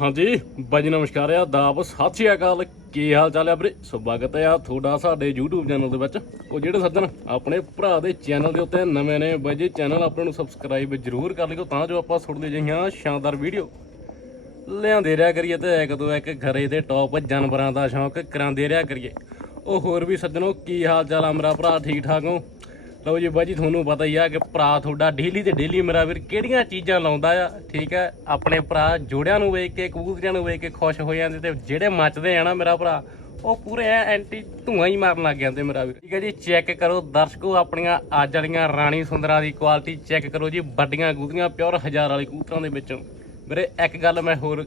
ਹਾਂਜੀ ਬਾਜੀ ਨਮਸਕਾਰ ਆ ਦਾਬ ਸਤਿ ਸ਼੍ਰੀ ਅਕਾਲ। ਕੀ ਹਾਲ ਚਾਲ ਆ ਵੀਰੇ? ਸਵਾਗਤ ਹੈ ਆ ਤੁਹਾਡਾ ਸਾਡੇ YouTube ਚੈਨਲ ਦੇ ਵਿੱਚ। ਉਹ ਜਿਹੜੇ ਸੱਜਣ ਆਪਣੇ ਭਰਾ ਦੇ ਚੈਨਲ ਦੇ ਉੱਤੇ ਨਵੇਂ ਨੇ ਬਾਜੀ ਚੈਨਲ ਆਪਣੇ ਨੂੰ ਸਬਸਕ੍ਰਾਈਬ ਜ਼ਰੂਰ ਕਰ ਲਿਓ, ਤਾਂ ਜੋ ਆਪਾਂ ਸੁਣਦੇ ਜਿਹੀਆਂ ਸ਼ਾਨਦਾਰ ਵੀਡੀਓ ਲਿਆਂਦੇ ਰਿਹਾ ਕਰੀਏ ਤੇ ਇੱਕ ਦੋ ਇੱਕ ਘਰੇ ਦੇ ਟੌਪ ਜਾਨਵਰਾਂ ਦਾ ਸ਼ੌਂਕ ਕਰਾਂਦੇ ਰਿਹਾ ਕਰੀਏ। ਉਹ ਹੋਰ ਵੀ ਸੱਜਣੋ, ਕੀ ਹਾਲ ਚਾਲ ਆ ਮੇਰਾ ਭਰਾ ਠੀਕ ਠਾਕ ਹੋ? ਲਓ ਜੀ ਬਾਜੀ ਤੁਹਾਨੂੰ ਪਤਾ ਹੀ ਆ ਕਿ ਭਰਾ ਤੁਹਾਡਾ ਡੇਲੀ ਤੇ ਡੇਲੀ ਮੇਰਾ ਵੀਰ ਕਿਹੜੀਆਂ ਚੀਜ਼ਾਂ ਲਾਉਂਦਾ ਆ, ਠੀਕ ਹੈ? ਆਪਣੇ ਭਰਾ ਜੋੜਿਆਂ ਨੂੰ ਵੇਖ ਕੇ, ਕਬੂਤਰਿਆਂ ਨੂੰ ਵੇਖ ਕੇ ਖੁਸ਼ ਹੋ ਜਾਂਦੇ ਤੇ ਜਿਹੜੇ ਮੱਚਦੇ ਆ ਨਾ ਮੇਰਾ ਭਰਾ, ਉਹ ਪੂਰੇ ਐ ਐਂਟੀ ਧੂਆਂ ਹੀ ਮਾਰਨ ਲੱਗ ਜਾਂਦੇ ਮੇਰਾ ਵੀਰ। ਠੀਕ ਹੈ ਜੀ ਚੈੱਕ ਕਰੋ ਦਰਸ਼ਕੋ ਆਪਣੀਆਂ ਅੱਜ ਵਾਲੀਆਂ ਰਾਣੀ ਸੁੰਦਰਾਂ ਦੀ ਕੁਆਲਿਟੀ ਚੈੱਕ ਕਰੋ ਜੀ ਵੱਡੀਆਂ ਗੁੱਦੀਆਂ ਪਿਓਰ ਹਜ਼ਾਰ ਵਾਲੀ ਕਬੂਤਰਾਂ ਦੇ ਵਿੱਚੋਂ। ਵੀਰੇ, ਇੱਕ ਗੱਲ ਮੈਂ ਹੋਰ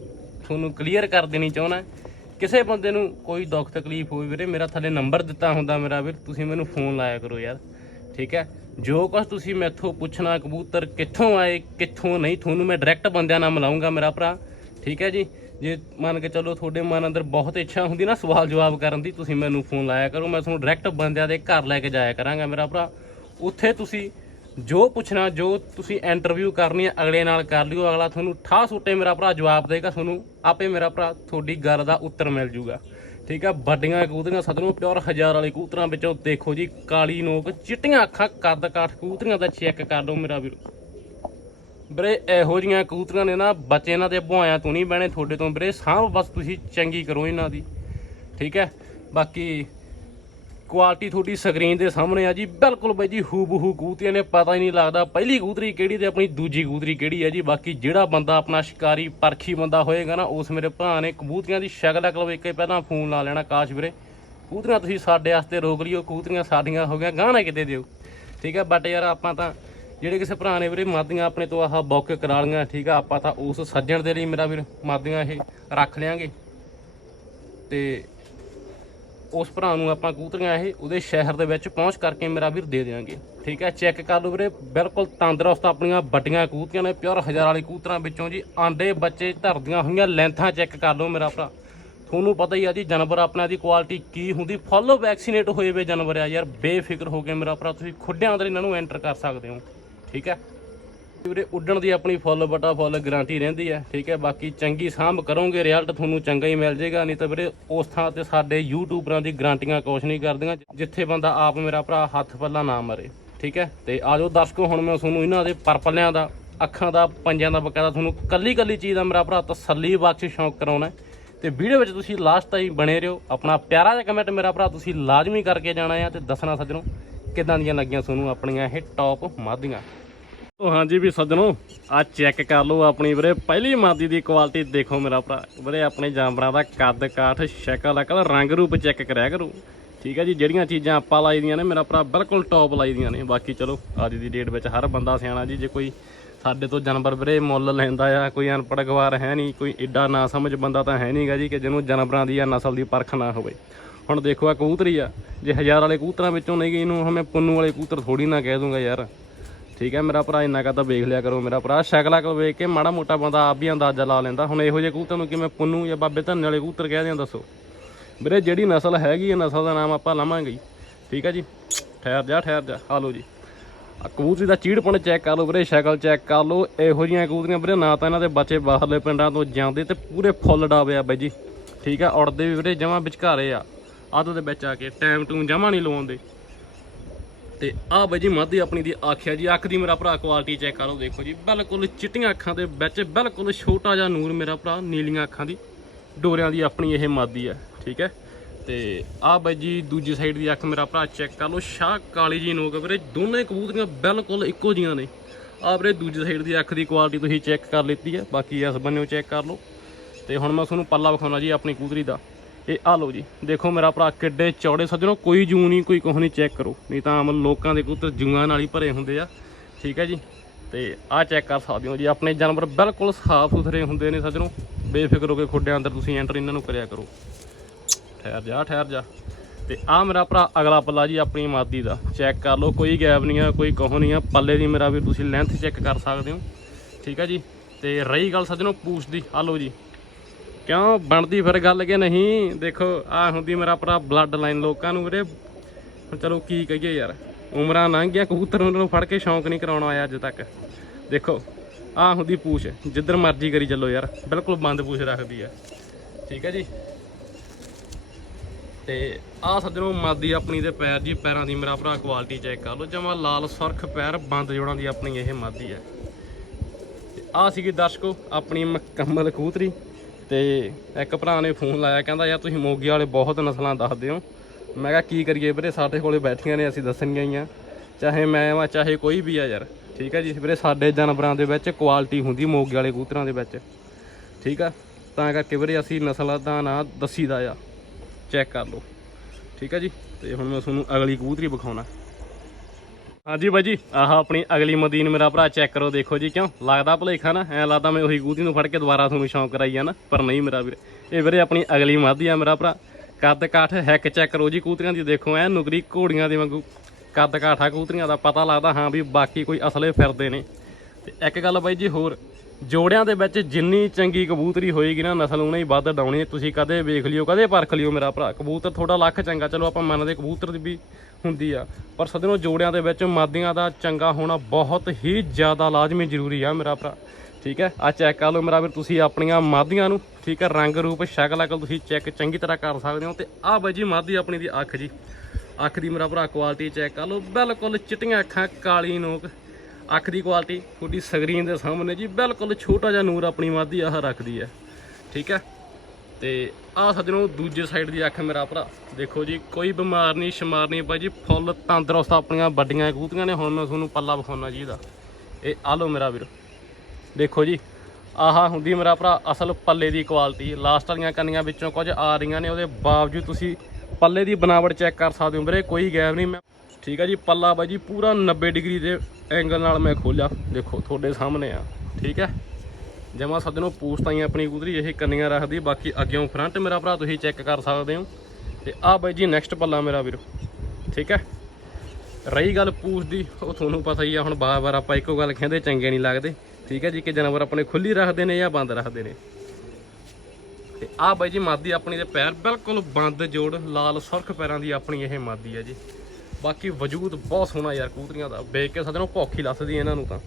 ਤੁਹਾਨੂੰ ਕਲੀਅਰ ਕਰ ਦੇਣੀ ਚਾਹੁੰਦਾ, ਕਿਸੇ ਬੰਦੇ ਨੂੰ ਕੋਈ ਦੁੱਖ ਤਕਲੀਫ ਹੋਵੇ, ਵੀਰੇ, ਮੇਰਾ ਥੱਲੇ ਨੰਬਰ ਦਿੱਤਾ ਹੁੰਦਾ ਮੇਰਾ ਵੀਰ, ਤੁਸੀਂ ਮੈਨੂੰ ਫੋਨ ਲਾਇਆ ਕਰੋ ਯਾਰ। ਠੀਕ ਹੈ? ਜੋ ਕੁਝ ਤੁਸੀਂ ਮੈਥੋਂ ਪੁੱਛਣਾ, ਕਬੂਤਰ ਕਿੱਥੋਂ ਆਏ, ਕਿੱਥੋਂ ਨਹੀਂ, ਤੁਹਾਨੂੰ ਮੈਂ ਡਾਇਰੈਕਟ ਬੰਦਿਆਂ ਨਾਲ ਮਿਲਾਉਂਗਾ ਮੇਰਾ ਭਰਾ। ਠੀਕ ਹੈ ਜੀ? ਜੇ ਮੰਨ ਕੇ ਚੱਲੋ ਤੁਹਾਡੇ ਮਨ ਅੰਦਰ ਬਹੁਤ ਇੱਛਾ ਹੁੰਦੀ ਨਾ ਸਵਾਲ ਜਵਾਬ ਕਰਨ ਦੀ, ਤੁਸੀਂ ਮੈਨੂੰ ਫੋਨ ਲਾਇਆ ਕਰੋ, ਮੈਂ ਤੁਹਾਨੂੰ ਡਾਇਰੈਕਟ ਬੰਦਿਆਂ ਦੇ ਘਰ ਲੈ ਕੇ ਜਾਇਆ ਕਰਾਂਗਾ ਮੇਰਾ ਭਰਾ। ਉੱਥੇ ਤੁਸੀਂ ਜੋ ਪੁੱਛਣਾ, ਜੋ ਤੁਸੀਂ ਇੰਟਰਵਿਊ ਕਰਨੀ ਹੈ, ਅਗਲੇ ਨਾਲ ਕਰ ਲਿਓ, ਅਗਲਾ ਤੁਹਾਨੂੰ ਠਾਹ ਸੁੱਟੇ ਮੇਰਾ ਭਰਾ ਜਵਾਬ ਦੇਗਾ, ਤੁਹਾਨੂੰ ਆਪੇ ਮੇਰਾ ਭਰਾ ਤੁਹਾਡੀ ਗੱਲ ਦਾ ਉੱਤਰ ਮਿਲ ਜੂਗਾ। ਠੀਕ ਆ, ਵੱਡੀਆਂ ਕਬੂਤਰੀਆਂ ਸਦਨੋਂ ਪਿਓਰ ਹਜ਼ਾਰ ਵਾਲੇ ਕਬੂਤਰਾਂ ਵਿੱਚੋਂ ਦੇਖੋ ਜੀ, ਕਾਲੀ ਨੋਕ, ਚਿੱਟੀਆਂ ਅੱਖਾਂ, ਕੱਦ ਕਾਠ ਕਬੂਤਰੀਆਂ ਦਾ ਚੈੱਕ ਕਰ ਲਓ ਮੇਰਾ ਵੀਰ। ਵੀਰੇ, ਇਹੋ ਜੀਆਂ ਕਬੂਤਰੀਆਂ ਨੇ ਨਾ, ਬੱਚੇ ਇਹਨਾਂ ਦੇ ਭੁਆਇਆਂ ਤੋਂ ਨਹੀਂ ਬਹਿਣੇ, ਤੁਹਾਡੇ ਤੋਂ ਵੀਰੇ ਸਾਂਭ ਬਸ ਤੁਸੀਂ ਚੰਗੀ ਕਰੋ ਇਹਨਾਂ ਦੀ। ਠੀਕ ਹੈ? ਬਾਕੀ ਕੁਆਲਿਟੀ ਤੁਹਾਡੀ ਸਕਰੀਨ ਦੇ ਸਾਹਮਣੇ ਆ ਜੀ। ਬਿਲਕੁਲ ਬਾਈ ਜੀ, ਹੂਬਹੂ ਕੂਤੀਆਂ ਨੇ, ਪਤਾ ਹੀ ਨਹੀਂ ਲੱਗਦਾ ਪਹਿਲੀ ਕੂਤਰੀ ਕਿਹੜੀ ਤੇ ਆਪਣੀ ਦੂਜੀ ਕੂਤਰੀ ਕਿਹੜੀ ਹੈ ਜੀ। ਬਾਕੀ ਜਿਹੜਾ ਬੰਦਾ ਆਪਣਾ ਸ਼ਿਕਾਰੀ ਪਰਖੀ ਬੰਦਾ ਹੋਏਗਾ ਨਾ, ਉਸ ਮੇਰੇ ਭਰਾ ਨੇ ਕਬੂਤਰੀਆਂ ਦੀ ਸ਼ਕਲ ਅਕਲ ਵੇਖ ਕੇ ਪਹਿਲਾਂ ਫੋਨ ਲਾ ਲੈਣਾ, ਕਾਸ਼ ਵੀਰੇ। ਕੂਤਰੀਆਂ ਤੁਸੀਂ ਸਾਡੇ ਵਾਸਤੇ ਰੋਕ ਲਿਓ ਕਬੂਤਰੀਆਂ ਸਾਡੀਆਂ ਹੋ ਗਈਆਂ, ਗਾਣਾ ਕਿਤੇ ਦਿਓ। ਠੀਕ ਹੈ ਬਟ ਯਾਰ ਆਪਾਂ ਤਾਂ ਜਿਹੜੇ ਕਿਸੇ ਭਰਾ ਨੇ ਵੀਰੇ, ਮਾਦੀਆਂ ਆਪਣੇ ਤੋਂ ਆਹ ਬੁੱਕ ਕਰਾ ਲਈਆਂ, ਠੀਕ ਆ, ਆਪਾਂ ਤਾਂ ਉਸ ਸੱਜਣ ਦੇ ਲਈ ਮੇਰਾ ਵੀਰ, ਮਾਦੀਆਂ ਇਹ ਰੱਖ ਲਿਆਂਗੇ। ਤੇ ਉਸ ਭਰਾ ਨੂੰ ਆਪਾਂ ਕਬੂਤਰੀਆਂ ਇਹ ਉਹਦੇ ਸ਼ਹਿਰ ਦੇ ਵਿੱਚ ਪਹੁੰਚ ਕਰਕੇ ਮੇਰਾ ਵੀਰ ਦੇ ਦੇਵਾਂਗੇ ਠੀਕ ਹੈ ਚੈੱਕ ਕਰ ਲਓ ਵੀਰੇ, ਬਿਲਕੁਲ ਤੰਦਰੁਸਤ ਆਪਣੀਆਂ ਵੱਡੀਆਂ ਕਬੂਤਰੀਆਂ ਨੇ ਪਿਓਰ ਹਜ਼ਾਰ ਵਾਲੀ ਕਬੂਤਰਾਂ ਵਿੱਚੋਂ ਜੀ ਆਂਡੇ ਬੱਚੇ ਧਰਦੀਆਂ ਹੋਈਆਂ ਲੈਂਥਾਂ ਚੈੱਕ ਕਰ ਲਓ ਮੇਰਾ ਭਰਾ। ਤੁਹਾਨੂੰ ਪਤਾ ਹੀ ਆ ਜੀ, ਜਾਨਵਰ ਆਪਣਾ ਦੀ ਕੁਆਲਿਟੀ ਕੀ ਹੁੰਦੀ ਫੁੱਲ ਵੈਕਸੀਨੇਟ ਹੋਏ ਵੇ ਜਾਨਵਰ ਆ ਯਾਰ, ਬੇਫਿਕਰ ਹੋ ਕੇ ਮੇਰਾ ਭਰਾ, ਤੁਸੀਂ ਖੁੱਡਿਆਂ ਅੰਦਰ ਇਹਨਾਂ ਨੂੰ ਐਂਟਰ ਕਰ ਸਕਦੇ ਹੋ। ਠੀਕ ਹੈ ਵੀਰੇ, ਉੱਡਣ ਦੀ ਆਪਣੀ ਫੁੱਲ ਬਟਾ ਫੁੱਲ ਗਾਰੰਟੀ ਰਹਿੰਦੀ ਹੈ, ਠੀਕ ਹੈ? ਬਾਕੀ ਚੰਗੀ ਸਾਂਭ ਕਰੋਗੇ ਰਿਜ਼ਲਟ ਤੁਹਾਨੂੰ ਚੰਗਾ ਹੀ ਮਿਲ ਜਾਏਗਾ, ਨਹੀਂ ਤਾਂ ਵੀਰੇ, ਉਸ ਥਾਂ ਤੇ ਸਾਡੇ ਯੂਟਿਊਬਰਾਂ ਦੀ ਗਾਰੰਟੀਆਂ ਕੁਛ ਨਹੀਂ ਕਰਦੀਆਂ, ਜਿੱਥੇ ਬੰਦਾ ਆਪ ਮੇਰਾ ਭਰਾ ਹੱਥ ਪੱਲਾ ਨਾ ਮਰੇ, ਠੀਕ ਹੈ? ਤੇ ਆਜੋ ਦਰਸ਼ਕੋ, ਹੁਣ ਮੈਂ ਤੁਹਾਨੂੰ ਇਹਨਾਂ ਦੇ ਪਰਪਲਿਆਂ ਦਾ, ਅੱਖਾਂ ਦਾ, ਪੰਜਾਂ ਦਾ ਬਕਾਇਦਾ ਤੁਹਾਨੂੰ ਕੱਲੀ ਕੱਲੀ ਚੀਜ਼ ਦਾ ਮੇਰਾ ਭਰਾ ਤਸੱਲੀ ਬਖਸ਼ ਸ਼ੌਂਕ ਕਰਾਉਣਾ ਹੈ। ਤੇ ਵੀਡੀਓ ਵਿੱਚ ਤੁਸੀਂ ਲਾਸਟ ਤਾਈਂ ਬਣੇ ਰਹੋ, ਆਪਣਾ ਪਿਆਰਾ ਜਿਹਾ ਕਮੈਂਟ ਮੇਰਾ ਭਰਾ ਤੁਸੀਂ ਲਾਜ਼ਮੀ ਕਰਕੇ ਜਾਣਾ ਆ, ਤੇ ਦੱਸਣਾ ਸੱਜਣੋ, ਕਿਦਾਂ ਦੀਆਂ ਲੱਗੀਆਂ ਤੁਹਾਨੂੰ ਆਪਣੀਆਂ ਇਹ ਟੌਪ ਮਾਧੀਆਂ? ਉਹ ਹਾਂਜੀ ਵੀ ਸੱਜਣੋ, ਆ ਚੈੱਕ ਕਰ ਲਓ ਆਪਣੀ ਵੀਰੇ, ਪਹਿਲੀ ਮਾਦੀ ਦੀ ਕੁਆਲਿਟੀ ਦੇਖੋ ਮੇਰਾ ਭਰਾ। ਵੀਰੇ ਆਪਣੇ ਜਾਨਵਰਾਂ ਦਾ ਕੱਦ, ਕਾਠ, ਸ਼ਕਲ, ਅਕਲ, ਰੰਗ ਰੂਪ ਚੈੱਕ ਕਰਿਆ ਕਰੋ। ਠੀਕ ਹੈ ਜੀ, ਜਿਹੜੀਆਂ ਚੀਜ਼ਾਂ ਆਪਾਂ ਲਾਈ ਦੀਆਂ ਨੇ, ਮੇਰਾ ਭਰਾ ਬਿਲਕੁਲ ਟੌਪ ਲਾਈ ਦੀਆਂ ਨੇ। ਬਾਕੀ ਚਲੋ ਅੱਜ ਦੀ ਡੇਟ ਵਿੱਚ ਹਰ ਬੰਦਾ ਸਿਆਣਾ ਜੀ, ਜੇ ਕੋਈ ਸਾਡੇ ਤੋਂ ਜਾਨਵਰ ਵੀਰੇ ਮੁੱਲ ਲੈਂਦਾ ਆ, ਕੋਈ ਅਨਪੜ੍ਹ ਗਵਾਰ ਹੈ ਨਹੀਂ, ਕੋਈ ਏਡਾ ਨਾ ਸਮਝ ਬੰਦਾ ਤਾਂ ਹੈ ਨਹੀਂਗਾ ਜੀ ਕਿ ਜਿਹਨੂੰ ਜਾਨਵਰਾਂ ਦੀ ਜਾਂ ਨਸਲ ਦੀ ਪਰਖ ਨਾ ਹੋਵੇ। ਹੁਣ ਦੇਖੋ ਆ ਕਬੂਤਰੀ ਆ, ਜੇ ਹਜ਼ਾਰ ਵਾਲੇ ਕਬੂਤਰਾਂ ਵਿੱਚੋਂ ਨਹੀਂ ਗਈ, ਇਹਨੂੰ ਮੈਂ ਪੁੰਨੂ ਵਾਲੇ ਕਬੂਤਰ ਥੋੜੀ ਨਾ ਕਹਿ ਦੂੰਗਾ ਯਾਰ। ਠੀਕ ਹੈ, ਮੇਰਾ ਭਰਾ ਇੰਨਾ ਕਾ ਤਾਂ ਵੇਖ ਲਿਆ ਕਰੋ ਮੇਰਾ ਭਰਾ। ਸ਼ਕਲਾਂ ਕੋ ਵੇਖ ਕੇ ਮਾੜਾ ਮੋਟਾ ਬੰਦਾ ਆਪ ਵੀ ਅੰਦਾਜ਼ਾ ਲਾ ਲੈਂਦਾ। ਹੁਣ ਇਹੋ ਜਿਹੇ ਕਬੂਤਰ ਨੂੰ ਕਿਵੇਂ ਪੁੰਨੂ ਜਾਂ ਬਾਬੇ ਧੰਨੇ ਵਾਲੇ ਕਬੂਤਰ ਕਹਿ ਦਿਆਂ, ਦੱਸੋ। ਵੀਰੇ, ਜਿਹੜੀ ਨਸਲ ਹੈਗੀ ਹੈ ਨਸਲ ਦਾ ਨਾਮ ਆਪਾਂ ਲਵਾਂਗੇ। ਠੀਕ ਹੈ ਜੀ? ਠਹਿਰ ਜਾ ਠਹਿਰ ਜਾ। ਆ ਜੀ। ਆ ਕਬੂਤਰੀ ਦਾ ਚੀੜਪਣ ਚੈੱਕ ਕਰ ਲਓ ਵੀਰੇ, ਸ਼ਕਲ ਚੈੱਕ ਕਰ ਲਓ। ਇਹੋ ਜਿਹੀਆਂ ਕਬੂਤਰੀਆਂ ਵੀਰੇ, ਨਾ ਤਾਂ ਇਹਨਾਂ ਦੇ ਬੱਚੇ ਬਾਹਰਲੇ ਪਿੰਡਾਂ ਤੋਂ ਜਾਂਦੇ ਤੇ ਪੂਰੇ ਫੁੱਲ ਡਾਵੇ ਆ ਬਾਈ ਜੀ। ਠੀਕ ਆ, ਉੜਦੇ ਵੀ ਵੀਰੇ, ਜਮਾਂ ਵਿਚਕਾਰੇ ਆ। ਅੱਧ ਦੇ ਵਿੱਚ ਆ ਕੇ ਟਾਈਮ ਟੂਮ ਜਮਾਂ ਨਹੀਂ ਲਵਾਉਂਦੇ। ਤੇ ਆਹ ਬਾਈ ਜੀ ਮਾਦੀ ਆਪਣੀ ਦੀ ਅੱਖ ਹੈ ਜੀ। ਅੱਖ ਦੀ ਮੇਰਾ ਭਰਾ ਕੁਆਲਿਟੀ ਚੈੱਕ ਕਰ ਲਓ, ਦੇਖੋ ਜੀ। ਬਿਲਕੁਲ ਚਿੱਟੀਆਂ ਅੱਖਾਂ ਦੇ ਵਿੱਚ ਬਿਲਕੁਲ ਛੋਟਾ ਜਿਹਾ ਨੂਰ ਮੇਰਾ ਭਰਾ, ਨੀਲੀਆਂ ਅੱਖਾਂ ਦੀ, ਡੋਰਿਆਂ ਦੀ ਆਪਣੀ ਇਹ ਮਾਦੀ ਹੈ, ਠੀਕ ਹੈ। ਤੇ ਆਹ ਬਾਈ ਜੀ ਦੂਜੀ ਸਾਈਡ ਦੀ ਅੱਖ ਮੇਰਾ ਭਰਾ ਚੈੱਕ ਕਰ ਲਓ। ਸ਼ਾਹ ਕਾਲੀ ਜੀ ਨੋਕ ਵੀਰੇ, ਦੋਨੇ ਕਬੂਤਰੀਆਂ ਬਿਲਕੁਲ ਇੱਕੋ ਜੀਆਂ ਨੇ। ਆਹ ਵੀਰੇ ਦੂਜੀ ਸਾਈਡ ਦੀ ਅੱਖ ਦੀ ਕੁਆਲਿਟੀ ਤੁਸੀਂ ਚੈੱਕ ਕਰ ਲਿੱਤੀ ਹੈ, ਬਾਕੀ ਇਸ ਬੰਨਿਓ ਚੈੱਕ ਕਰ ਲਓ। ਤੇ ਹੁਣ ਮੈਂ ਤੁਹਾਨੂੰ ਪੱਲਾ ਵਿਖਾਉਣਾ ਜੀ ਆਪਣੀ ਕਬੂਤਰੀ ਦਾ। ਇਹ ਆ ਲਓ ਜੀ, ਦੇਖੋ ਮੇਰਾ ਭਰਾ ਕਿੱਡੇ ਚੌੜੇ ਸੱਜਣੋ, ਕੋਈ ਜੂ ਨਹੀਂ, ਕੋਈ ਕੁਛ ਨਹੀਂ ਚੈੱਕ ਕਰੋ। ਨਹੀਂ ਤਾਂ ਆਮ ਲੋਕਾਂ ਦੇ ਕਬੂਤਰ ਜੂਆਂ ਨਾਲ ਹੀ ਭਰੇ ਹੁੰਦੇ ਆ, ਠੀਕ ਹੈ ਜੀ? ਤੇ ਆਹ ਚੈੱਕ ਕਰ ਸਕਦੇ ਹੋ ਜੀ, ਆਪਣੇ ਜਾਨਵਰ ਬਿਲਕੁਲ ਸਾਫ਼ ਸੁਥਰੇ ਹੁੰਦੇ ਨੇ ਸੱਜਣੋ। ਬੇਫਿਕਰ ਹੋ ਕੇ ਖੁੱਡਿਆਂ ਅੰਦਰ ਤੁਸੀਂ ਐਂਟਰ ਇਹਨਾਂ ਨੂੰ ਕਰਿਆ ਕਰੋ। ਠਹਿਰ ਜਾ ਠਹਿਰ ਜਾ। ਤੇ ਆ ਮੇਰਾ ਭਰਾ ਅਗਲਾ ਪੱਲਾ ਜੀ, ਆਪਣੀ ਮਾਦੀ ਦਾ। ਚੈੱਕ ਕਰ ਲਓ, ਕੋਈ ਗੈਪ ਨਹੀਂ ਆ, ਕੋਈ ਕਹੋ ਨਹੀਂ ਆ, ਪੱਲੇ ਦੀ ਮੇਰਾ ਵੀ ਤੁਸੀਂ ਲੈਂਥ ਚੈੱਕ ਕਰ ਸਕਦੇ ਹੋ। ਠੀਕ ਹੈ ਜੀ? ਤੇ ਰਹੀ ਗੱਲ ਸੱਜਣੋ ਪੂਛ ਦੀ ਆ ਲਓ ਜੀ। ਕਿਉਂ? ਬਣਦੀ ਫਿਰ ਗੱਲ ਕਿ ਨਹੀਂ? ਦੇਖੋ ਆ ਹੁੰਦੀ ਮੇਰਾ ਭਰਾ ਬਲੱਡ ਲਾਈਨ ਲੋਕਾਂ ਨੂੰ ਵੀਰੇ। ਹੁਣ ਚਲੋ ਕੀ ਕਹੀਏ ਯਾਰ। ਉਮਰਾਂ ਲੰਘ ਗਿਆ ਕਬੂਤਰ ਉਹਨਾਂ ਨੂੰ ਫੜ ਕੇ ਸ਼ੌਂਕ ਨਹੀਂ ਕਰਾਉਣਾ ਆਇਆ ਅੱਜ ਤੱਕ। ਦੇਖੋ ਆ ਹੁੰਦੀ ਪੂਛ। ਜਿੱਧਰ ਮਰਜ਼ੀ ਕਰੀ ਚੱਲੋ ਯਾਰ। ਬਿਲਕੁਲ ਬੰਦ ਪੂਛ ਰੱਖਦੀ ਆ। ਠੀਕ ਹੈ ਜੀ? ਤੇ ਆ ਸੱਜਣੋ ਮਾਦੀ ਆਪਣੀ ਦੇ ਪੈਰ ਜੀ, ਪੈਰਾਂ ਦੀ ਮੇਰਾ ਭਰਾ ਕੁਆਲਿਟੀ ਚੈੱਕ ਕਰ ਲਓ। ਜਮਾ ਲਾਲ ਸੁਰਖ ਪੈਰ, ਬੰਦ ਜੋੜਾਂ ਦੀ ਆਪਣੀ ਇਹ ਮਾਦੀ ਹੈ ਤੇ ਆ ਸੀਗੀ ਦਰਸ਼ਕੋ, ਆਪਣੀ ਮੁਕੰਮਲ ਕੂਤਰੀ ਤੇ ਇੱਕ ਭਰਾ ਨੇ ਫੋਨ ਲਾਇਆ, ਕਹਿੰਦਾ, ਯਾਰ, ਤੁਸੀਂ ਮੋਗੀ ਵਾਲੇ ਬਹੁਤ ਨਸਲਾਂ ਦੱਸਦੇ ਹੋ। ਮੈਂ ਕਿਹਾ, ਕੀ ਕਰੀਏ ਵੀਰੇ? ਸਾਡੇ ਕੋਲੇ ਬੈਠੀਆਂ ਨੇ, ਅਸੀਂ ਦੱਸਣੀਆਂ ਹੀ ਆ। ਚਾਹੇ ਮੈਂ ਵਾਂ, ਚਾਹੇ ਕੋਈ ਵੀ ਆ ਯਾਰ। ਠੀਕ ਆ ਜੀ? ਵੀਰੇ, ਸਾਡੇ ਜਾਨਵਰਾਂ ਦੇ ਵਿੱਚ ਕੁਆਲਿਟੀ ਹੁੰਦੀ ਮੋਗੇ ਵਾਲੇ ਕਬੂਤਰਾਂ ਦੇ ਵਿੱਚ। ਠੀਕ ਆ? ਤਾਂ ਕਰਕੇ ਵੀਰੇ, ਅਸੀਂ ਨਸਲਾਂ ਦਾ ਨਾਂ ਦੱਸੀਦਾ ਆ। ਚੈੱਕ ਕਰ ਲਓ। ਠੀਕ ਆ ਜੀ? ਤੇ ਹੁਣ ਮੈਂ ਤੁਹਾਨੂੰ ਅਗਲੀ ਕਬੂਤਰੀ ਵਿਖਾਉਣਾ। ਹਾਂਜੀ ਬਾਈ ਜੀ, ਆਹ ਆਪਣੀ ਅਗਲੀ ਮਦੀਨ ਮੇਰਾ ਭਰਾ ਚੈੱਕ ਕਰੋ, ਦੇਖੋ ਜੀ ਕਿਉਂ? ਲੱਗਦਾ ਭਲੇਖਾ ਨਾ, ਐ ਲੱਗਦਾ ਮੈਂ ਉਹੀ ਕਬੂਤਰੀ ਨੂੰ ਫੜ ਕੇ ਦੁਬਾਰਾ ਤੁਹਾਨੂੰ ਸ਼ੌਂਕ ਕਰਾਈ ਆ ਨਾ, ਪਰ ਨਹੀਂ ਮੇਰਾ ਵੀਰ। ਇਹ ਵੀਰੇ ਆਪਣੀ ਅਗਲੀ ਮਾਦੀ ਆ ਮੇਰਾ ਭਰਾ। ਕੱਦ ਕਾਠ ਹੈਕ ਚੈੱਕ ਕਰੋ ਜੀ ਕੂਤਰੀਆਂ ਦੀ, ਦੇਖੋ ਐ ਨੁਗਰੀ ਘੋੜੀਆਂ ਦੇ ਵਾਂਗੂ। ਕੱਦ ਕਾਠਾ ਕੂਤਰੀਆਂ ਦਾ ਪਤਾ ਲੱਗਦਾ, ਹਾਂ ਵੀ ਬਾਕੀ ਕੋਈ ਅਸਲੇ ਫਿਰਦੇ ਨੇ। ਤੇ ਇੱਕ ਗੱਲ ਬਾਈ ਜੀ ਹੋਰ, ਜੋੜਿਆਂ ਦੇ ਵਿੱਚ ਜਿੰਨੀ ਚੰਗੀ ਕਬੂਤਰੀ ਹੋਏਗੀ ਨਾ, ਨਸਲ ਉਹਨੇ ਹੀ ਵੱਧ ਡਾਉਣੀ। ਤੁਸੀਂ ਕਦੇ ਵੇਖ ਲਿਓ, ਕਦੇ ਪਰਖ ਲਿਓ ਮੇਰਾ ਭਰਾ, ਕਬੂਤਰ ਥੋੜਾ ਲੱਖ ਚੰਗਾ। ਚਲੋ ਆਪਾਂ ਮੰਨਦੇ ਕਬੂਤਰ ਦੀ ਵੀ ਹੁੰਦੀ ਆ। ਪਰ ਸਦਨੋਂ ਜੋੜਿਆਂ ਦੇ ਵਿੱਚ ਮਾਦੀਆਂ ਦਾ ਚੰਗਾ ਹੋਣਾ ਬਹੁਤ ਹੀ ਜ਼ਿਆਦਾ ਲਾਜ਼ਮੀ ਜ਼ਰੂਰੀ ਆ ਮੇਰਾ ਭਰਾ। ਠੀਕ ਹੈ? ਆ ਚੈੱਕ ਕਰ ਲਓ ਮੇਰਾ ਵੀਰ, ਤੁਸੀਂ ਆਪਣੀਆਂ ਮਾਦੀਆਂ ਨੂੰ, ਠੀਕ ਹੈ? ਰੰਗ ਰੂਪ, ਸ਼ਕਲ ਅਕਲ ਤੁਸੀਂ ਚੈੱਕ ਚੰਗੀ ਤਰ੍ਹਾਂ ਕਰ ਸਕਦੇ ਹੋ ਤੇ ਆਹ ਬਾਈ ਜੀ ਮਾਦੀ ਆਪਣੀ ਦੀ ਅੱਖ ਜੀ। ਅੱਖ ਦੀ ਮੇਰਾ ਭਰਾ ਕੁਆਲਿਟੀ ਚੈੱਕ ਕਰ ਲਓ। ਬਿਲਕੁਲ ਚਿੱਟੀਆਂ ਅੱਖਾਂ, ਕਾਲੀ ਨੋਕ। ਅੱਖ ਦੀ ਕੁਆਲਿਟੀ ਤੁਹਾਡੀ ਸਕਰੀਨ ਦੇ ਸਾਹਮਣੇ ਜੀ, ਬਿਲਕੁਲ ਛੋਟਾ ਜਿਹਾ ਨੂਰ ਆਪਣੀ ਮਾਦੀ ਆਹ ਰੱਖਦੀ ਹੈ। ਠੀਕ ਹੈ? ਤੇ ਆਹ ਸੱਜਣੋ ਦੂਜੇ ਸਾਈਡ ਦੀ ਅੱਖ ਮੇਰਾ ਭਰਾ। ਦੇਖੋ ਜੀ, ਕੋਈ ਬਿਮਾਰ ਨਹੀਂ, ਸ਼ਮਾਰ ਨਹੀਂ ਬਾਈ ਜੀ, ਫੁੱਲ ਤੰਦਰੁਸਤ ਆਪਣੀਆਂ ਵੱਡੀਆਂ ਕਬੂਤਰੀਆਂ ਨੇ। ਹੁਣ ਮੈਂ ਤੁਹਾਨੂੰ ਪੱਲਾ ਵਿਖਾਉਣਾ ਜੀ ਇਹਦਾ। ਇਹ ਆ ਲਓ ਮੇਰਾ ਵੀਰ। ਦੇਖੋ ਜੀ, ਆਹ ਹੁੰਦੀ ਮੇਰਾ ਭਰਾ, ਅਸਲ ਪੱਲੇ ਦੀ ਕੁਆਲਿਟੀ ਲਾਸਟ ਵਾਲੀਆਂ ਕੰਨੀਆਂ ਵਿੱਚੋਂ ਕੁਝ ਆ ਰਹੀਆਂ ਨੇ, ਉਹਦੇ ਬਾਵਜੂਦ ਤੁਸੀਂ ਪੱਲੇ ਦੀ ਬਣਾਵਟ ਚੈੱਕ ਕਰ ਸਕਦੇ ਹੋ ਵੀਰੇ, ਕੋਈ ਗੈਪ ਨਹੀਂ। ਮੈਂ ਠੀਕ ਹੈ ਜੀ, ਪੱਲਾ ਬਾਈ ਜੀ, ਪੂਰਾ 90 ਡਿਗਰੀ ਦੇ ਐਂਗਲ ਨਾਲ ਮੈਂ ਖੋਲਿਆ। ਦੇਖੋ, ਤੁਹਾਡੇ ਸਾਹਮਣੇ ਆ। ਠੀਕ ਹੈ? ਜਮਾ ਸੱਜਣੋ ਪੂਛ ਤਾਈਂ ਆਪਣੀ ਕੂਦਰੀ ਇਹ ਕੰਨੀਆਂ ਰੱਖਦੀ, ਬਾਕੀ ਅੱਗਿਓਂ ਫਰੰਟ ਮੇਰਾ ਭਰਾ, ਤੁਸੀਂ ਚੈੱਕ ਕਰ ਸਕਦੇ ਹੋ। ਤੇ ਆਹ ਬਾਈ ਜੀ ਨੈਕਸਟ ਪੱਲਾ ਮੇਰਾ ਵੀਰ। ਠੀਕ ਹੈ? ਰਹੀ ਗੱਲ ਪੂਛ ਦੀ, ਉਹ ਤੁਹਾਨੂੰ ਪਤਾ ਹੀ ਆ, ਹੁਣ ਬਾਰ-ਬਾਰ ਆਪਾਂ ਇੱਕੋ ਗੱਲ ਕਹਿੰਦੇ, ਚੰਗੇ ਨਹੀਂ ਲੱਗਦੇ। ਠੀਕ ਹੈ ਜੀ, ਕਿ ਜਾਨਵਰ ਆਪਣੇ ਖੁੱਲੀ ਰੱਖਦੇ ਨੇ ਜਾਂ ਬੰਦ ਰੱਖਦੇ ਨੇ। ਤੇ ਆਹ ਬਾਈ ਜੀ, ਮਾਦੀ ਆਪਣੀ ਦੇ ਪੈਰ ਬਿਲਕੁਲ ਬੰਦ ਜੋੜ, ਲਾਲ ਸੁਰਖ ਪੈਰਾਂ ਦੀ ਆਪਣੀ ਇਹ ਮਾਦੀ ਹੈ ਜੀ। ਬਾਕੀ ਵਜੂਦ ਬਹੁਤ ਸੋਹਣਾ ਯਾਰ ਕਬੂਤਰੀਆਂ ਦਾ। ਵੇਖ ਕੇ ਸਦਨੋਂ ਭੁੱਖ ਹੀ ਲੱਥਦੀ ਇਹਨਾਂ ਨੂੰ ਤਾਂ।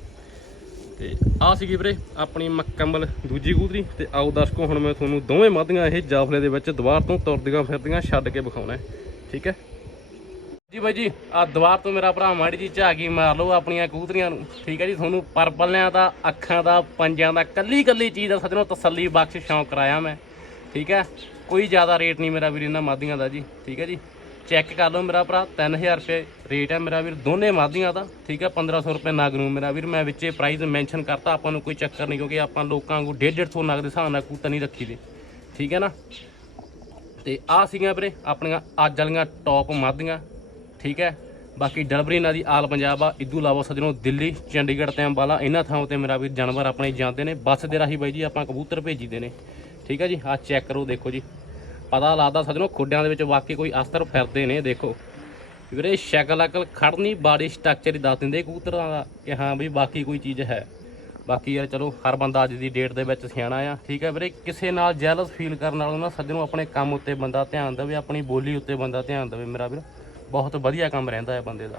ਤੇ ਆਹ ਸੀਗੀ ਵੀਰੇ ਆਪਣੀ ਮੁਕੰਮਲ ਦੂਜੀ ਕਬੂਤਰੀ ਤੇ ਆਓ ਦਰਸ਼ਕੋ, ਹੁਣ ਮੈਂ ਤੁਹਾਨੂੰ ਦੋਵੇਂ ਮਾਦੀਆਂ ਇਹ ਜਾਫਲੇ ਦੇ ਵਿੱਚ ਦੁਬਾਰ ਤੋਂ ਤੁਰਦੀਆਂ ਫਿਰਦੀਆਂ ਛੱਡ ਕੇ ਵਿਖਾਉਣਾ ਠੀਕ ਹੈ? ਜੀ ਬਾਈ ਜੀ ਆ ਦੁਬਾਰ ਤੋਂ ਮੇਰਾ ਭਰਾ ਮਾੜੀ ਜੀ ਝਾਗੀ ਮਾਰ ਲਓ ਆਪਣੀਆਂ ਕੂਤਰੀਆਂ ਨੂੰ। ਠੀਕ ਹੈ ਜੀ, ਤੁਹਾਨੂੰ ਪਰਪਲਿਆਂ ਦਾ, ਅੱਖਾਂ ਦਾ, ਪੰਜਾਂ ਦਾ ਕੱਲੀ ਕੱਲੀ ਚੀਜ਼ ਦਾ ਸਦਨੋਂ ਤਸੱਲੀ ਬਖਸ਼ ਸ਼ੌਂਕ ਕਰਾਇਆ ਮੈਂ। ਠੀਕ ਹੈ? ਕੋਈ ਜ਼ਿਆਦਾ ਰੇਟ ਨਹੀਂ ਮੇਰਾ ਵੀਰ ਇਹਨਾਂ ਮਾਦੀਆਂ ਦਾ ਜੀ। ਠੀਕ ਹੈ ਜੀ? ਚੈੱਕ ਕਰ ਲਓ ਮੇਰਾ ਭਰਾ 3000 ਰੁਪਏ ਰੇਟ ਹੈ ਮੇਰਾ ਵੀਰ, ਦੋਨੇ ਮਾਦੀਆਂ ਦਾ, ਠੀਕ ਹੈ 1500 ਰੁਪਏ ਨਗ ਨੂੰ ਮੇਰਾ ਵੀਰ, ਮੈਂ ਵਿੱਚੇ ਪ੍ਰਾਈਸ ਮੈਂਸ਼ਨ ਕਰਤਾ, ਆਪਾਂ ਨੂੰ ਕੋਈ ਚੱਕਰ ਨਹੀਂ ਕਿਉਂਕਿ ਆਪਾਂ ਲੋਕਾਂ ਨੂੰ 1.5 150 ਨਗ ਦੇ ਹਿਸਾਬ ਨਾਲ ਕੂਤਾ ਨਹੀਂ ਰੱਖੀ ਦੇ ਠੀਕ ਹੈ ਨਾ? ਤੇ ਆ ਸੀਗੀਆਂ ਵੀਰੇ, ਆਪਣੀਆਂ ਅੱਜ ਵਾਲੀਆਂ ਟੌਪ ਮਾਦੀਆਂ ਠੀਕ ਹੈ? ਬਾਕੀ ਡਲਬਰੀ ਇਹਨਾਂ ਦੀ ਆਲ ਪੰਜਾਬ ਆ, ਇਦੂ ਇਲਾਵਾ ਸੱਜਣੋ ਦਿੱਲੀ, ਚੰਡੀਗੜ੍ਹ ਤੇ ਅੰਬਾਲਾ, ਇਹਨਾਂ ਥਾਵਾਂ ਤੇ ਮੇਰਾ ਵੀ ਜਾਨਵਰ ਆਪਣੇ ਜਾਂਦੇ ਨੇ, ਬੱਸ ਦੇ ਰਾਹੀਂ ਬਾਈ ਜੀ ਆਪਾਂ ਕਬੂਤਰ ਭੇਜੀਦੇ ਨੇ, ਠੀਕ ਹੈ ਜੀ? ਆ ਚੈੱਕ ਕਰੋ, ਦੇਖੋ ਜੀ। ਪਤਾ ਲੱਗਦਾ ਸੱਜਣੋ, ਖੁੱਡਿਆਂ ਦੇ ਵਿੱਚ ਵਾਕਈ ਕੋਈ ਅਸਤਰ ਫਿਰਦੇ ਨੇ, ਦੇਖੋ। ਵੀਰੇ, ਸ਼ਕਲ ਅਕਲ ਖੜਨੀ ਬਾਡੀ ਸਟਰਕਚਰ ਹੀ ਦੱਸ ਦਿੰਦੇ, ਕਬੂਤਰਾਂ ਦਾ ਕਿ ਹਾਂ ਵੀ ਬਾਕੀ ਕੋਈ ਚੀਜ਼ ਹੈ। ਬਾਕੀ ਯਾਰ ਚਲੋ, ਹਰ ਬੰਦਾ ਅੱਜ ਦੀ ਡੇਟ ਦੇ ਵਿੱਚ ਸਿਆਣਾ ਆ। ਠੀਕ ਹੈ ਵੀਰੇ, ਕਿਸੇ ਨਾਲ ਜੈਲਸ ਫੀਲ ਕਰਨ ਨਾਲੋਂ ਨਾ ਸੱਜਣੋ, ਆਪਣੇ ਕੰਮ ਉੱਤੇ ਬੰਦਾ ਧਿਆਨ ਦੇਵੇ, ਆਪਣੀ ਬੋਲੀ ਉੱਤੇ ਬੰਦਾ ਧਿਆਨ ਦੇਵੇ। ਮੇਰਾ ਵੀਰ, ਬਹੁਤ ਵਧੀਆ ਕੰਮ ਰਹਿੰਦਾ ਹੈ ਬੰਦੇ ਦਾ।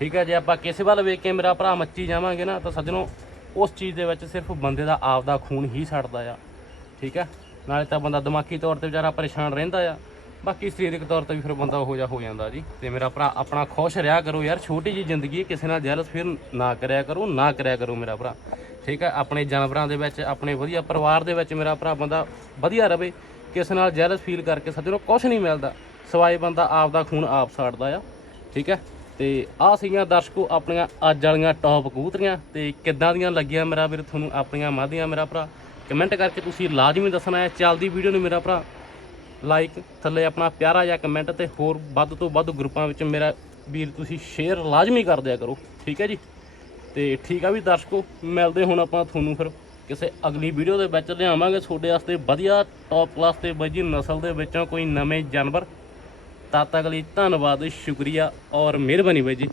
ਠੀਕ ਹੈ, ਜੇ ਆਪਾਂ ਕਿਸੇ ਵੱਲ ਵੇਖ ਕੇ ਮੇਰਾ ਭਰਾ ਮੱਚੀ ਜਾਵਾਂਗੇ ਨਾ, ਤਾਂ ਸੱਜਣੋ, ਉਸ ਚੀਜ਼ ਦੇ ਵਿੱਚ ਸਿਰਫ ਬੰਦੇ ਦਾ ਆਪ ਦਾ ਖੂਨ ਹੀ ਛੱਡਦਾ ਆ। ਠੀਕ ਹੈ ਨਾਲੇ ਤਾਂ ਬੰਦਾ ਦਿਮਾਗੀ ਤੌਰ ਤੇ ਵਿਚਾਰਾ ਪਰੇਸ਼ਾਨ ਰਹਿੰਦਾ ਆ। ਬਾਕੀ ਸਰੀਰਕ ਤੌਰ ਤੇ ਵੀ ਫਿਰ ਬੰਦਾ ਉਹੋ ਜਿਹਾ ਹੋ ਜਾਂਦਾ ਜੀ। ਤੇ ਮੇਰਾ ਭਰਾ ਆਪਣਾ ਖੁਸ਼ ਰਿਹਾ ਕਰੋ ਯਾਰ, ਛੋਟੀ ਜੀ ਜ਼ਿੰਦਗੀ ਕਿਸੇ ਨਾਲ ਜੈਲਸ ਫਿਰ ਨਾ ਕਰਿਆ ਕਰੋ, ਨਾ ਕਰਿਆ ਕਰੋ ਮੇਰਾ ਭਰਾ। ਠੀਕ ਹੈ, ਆਪਣੇ ਜਾਨਵਰਾਂ ਦੇ ਵਿੱਚ, ਆਪਣੇ ਵਧੀਆ ਪਰਿਵਾਰ ਦੇ ਵਿੱਚ ਮੇਰਾ ਭਰਾ ਬੰਦਾ ਵਧੀਆ ਰਵੇ। ਕਿਸੇ ਨਾਲ ਜੈਲਸ ਫੀਲ ਕਰਕੇ ਸੱਜਣੋ ਕੁਝ ਨਹੀਂ ਮਿਲਦਾ। ਸਵਾਏ ਬੰਦਾ ਆਪ ਦਾ ਖੂਨ ਆਪ ਸਾੜਦਾ ਆ। ਠੀਕ ਹੈ, ਤੇ ਆਹ ਸੀਗੀਆਂ ਦਰਸ਼ਕੋ ਆਪਣੀਆਂ ਅੱਜ ਵਾਲੀਆਂ ਟੌਪ ਕਬੂਤਰੀਆਂ। ਤੇ ਕਿੱਦਾਂ ਦੀਆਂ ਲੱਗੀਆਂ ਮੇਰਾ ਵੀਰ, ਤੁਹਾਨੂੰ ਆਪਣੀਆਂ ਮਾਧੀਆਂ ਮੇਰਾ ਭਰਾ। ਕਮੈਂਟ ਕਰਕੇ ਤੁਸੀਂ ਲਾਜ਼ਮੀ ਦੱਸਣਾ ਹੈ। ਚੱਲਦੀ ਵੀਡੀਓ ਨੂੰ ਮੇਰਾ ਭਰਾ ਲਾਈਕ ਥੱਲੇ ਆਪਣਾ ਪਿਆਰਾ ਜਾਂ ਕਮੈਂਟ ਤੇ ਹੋਰ ਵੱਧ ਤੋਂ ਵੱਧ ਗਰੁੱਪਾਂ ਵਿੱਚ ਮੇਰਾ ਵੀਰ ਤੁਸੀਂ ਸ਼ੇਅਰ ਲਾਜ਼ਮੀ ਕਰ ਦਿਆ ਕਰੋ। ਠੀਕ ਹੈ ਜੀ? ਤੇ ਠੀਕ ਆ ਵੀ ਦਰਸ਼ਕੋ, ਮਿਲਦੇ ਹੁਣ ਆਪਾਂ ਤੁਹਾਨੂੰ ਫਿਰ ਕਿਸੇ ਅਗਲੀ ਵੀਡੀਓ ਦੇ ਵਿੱਚ। ਲਿਆਵਾਂਗੇ ਤੁਹਾਡੇ ਵਾਸਤੇ ਵਧੀਆ ਟੌਪ ਕਲਾਸ ਤੇ ਬਜੀ ਨਸਲ ਦੇ ਵਿੱਚੋਂ ਕੋਈ ਨਵੇਂ ਜਾਨਵਰ। ਤਦ ਤੱਕ ਲਈ ਧੰਨਵਾਦ, ਸ਼ੁਕਰੀਆ ਔਰ ਮਿਹਰਬਾਨੀ ਬਾਈ ਜੀ।